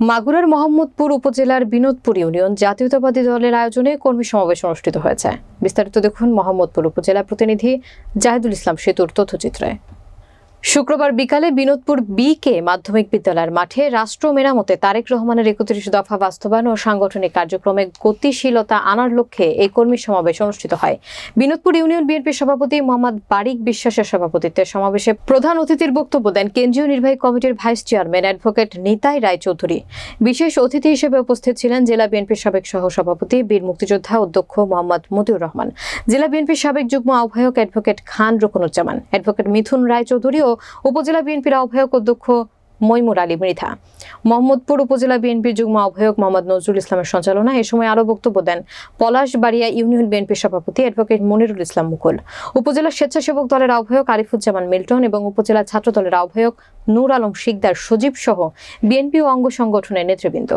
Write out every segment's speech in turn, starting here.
মাগুরার মোহাম্মদপুর উপজেলার বিনোদপুর ইউনিয়ন জাতীয়তাবাদী দলের আয়োজনে কর্মী সমাবেশ অনুষ্ঠিত হয়েছে। বিস্তারিত দেখুন মোহাম্মদপুর উপজেলা প্রতিনিধি জাহিদুল ইসলাম সেতুর তথ্যচিত্রে। শুক্রবার বিকালে বিনোদপুর বি.কে মাধ্যমিক বিদ্যালয়ের মাঠে রাষ্ট্র মেরামতে তারেক রহমানের ৩১ দফা বাস্তবায়ন ও সাংগঠনিক কার্যক্রমে গতিশীলতা আনার লক্ষ্যে এই কর্মী সমাবেশ অনুষ্ঠিত হয়। বিনোদপুর ইউনিয়ন বিএনপির সভাপতি মোহাম্মদ বারিক বিশ্বাসের সভাপতিত্বে সমাবেশে প্রধান অতিথির বক্তব্য দেন কেন্দ্রীয় নির্বাহী কমিটির vice chairman advocate Nitai Raychaudhuri. বিশেষ অতিথি হিসেবে উপস্থিত ছিলেন জেলা বিএনপির সাবেক সহ সভাপতি বীর মুক্তিযোদ্ধা অধ্যক্ষ মোহাম্মদ মতিউর রহমান, জেলা বিএনপির সাবেক যুগ্ম আহ্বায়ক অ্যাডভোকেট খান রুকনুজ্জামান, অ্যাডভোকেট মিথুন রায়চৌধুরী ও উপজেলা বিএনপির আহ্বায়ক অধ্যক্ষ মইমুর আলী মৃধা। মোহাম্মদপুর উপজেলা বিএনপির যুগ্ম আহ্বায়ক মোহাম্মদ নজরুল ইসলামের সঞ্চালনায় এ সময় আরও বক্তব্য দেন পলাশবাড়িয়া ইউনিয়ন বিএনপির সভাপতি অ্যাডভোকেট মনিরুল ইসলাম মুকুল, উপজেলা স্বেচ্ছাসেবক দলের আহ্বায়ক আরিফুজ্জামান মিল্টন এবং উপজেলা ছাত্র দলের আহ্বায়ক নূর আলম শিকদার সজীব সহ বিএনপি ও অঙ্গ সংগঠনের নেতৃবৃন্দ।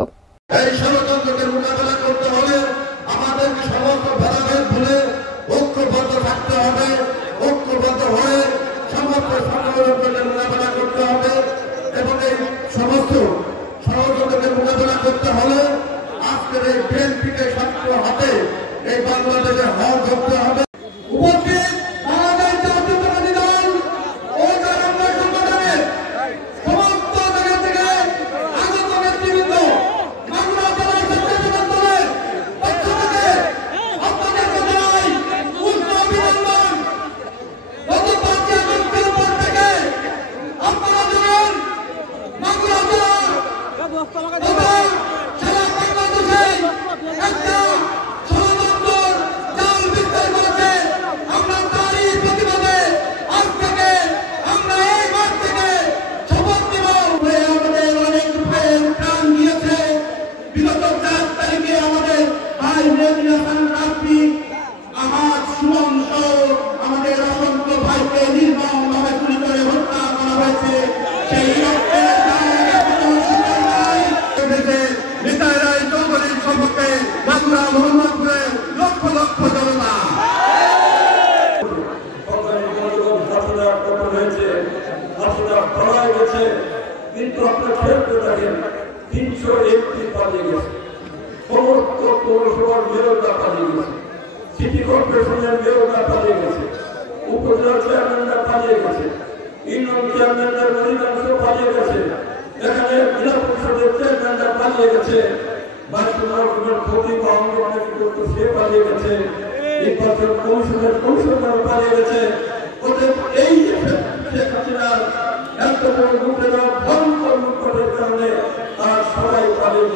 কিন্তু আপনার খেলতে থাকেন ৩০১টি পালিয়ে গেছে, সমস্ত পৌরসভার মেয়ররা পালিয়ে গেছে, সিটি কর্পোরেশনের মেয়ররা পালিয়ে গেছে, উপজেলা চেয়ারম্যানরা পালিয়ে গেছে, ইউনিয়ন চেয়ারম্যানরা অধিকাংশ পালিয়ে গেছে, এখানে জেলা পরিষদের চেয়ারম্যানরা পালিয়ে গেছে, সে পালিয়ে গেছে, নির্বাচন কমিশনের কমিশনার পালিয়ে গেছে। ওদের এই শেখ হাসিনার এত বড় রূপে ভয়ঙ্কর রূপের কারণে তার সবাই পালিয়ে